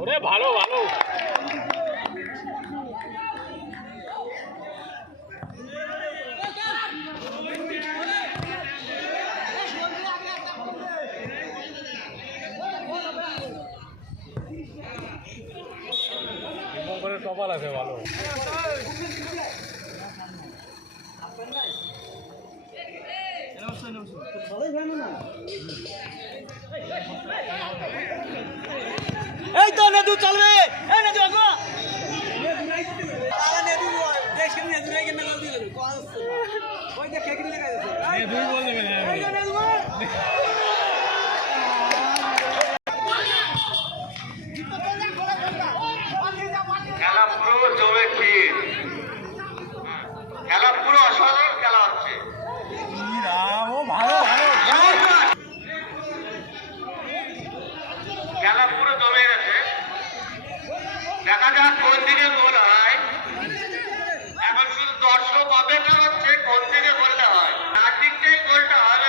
ওরে ভালো ভালো করে কপাল আছে ভালো এই তো নেদু চলবে এই নেদু আগো আরে নেদু দেশ কেন নেদু রে কেন গল দিল কল ওই যে কেক দিলে কাজ আছে নেদু বল দেবে এই নেদু খেলা পুরো জমে ক্ষীর খেলা পুরো অসাধারণ খেলা হচ্ছে খেলা পুরো জমে গেছে দেখা যাক কোন দিকে গোল হয় এখন শুধু দর্শক অপেক্ষা হচ্ছে কোন দিকে গোলটা হয় তার দিকটাই গোলটা হবে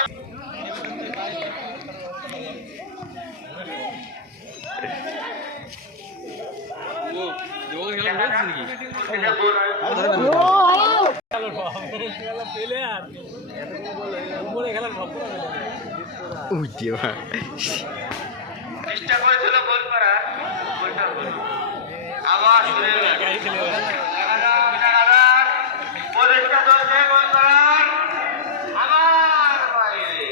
চেষ্টা করেছিল গোল করার গোলটা হলো আবার শুনে প্রচেষ্টা চলছে গোল করার আবার বাইরে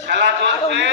খেলা চলছে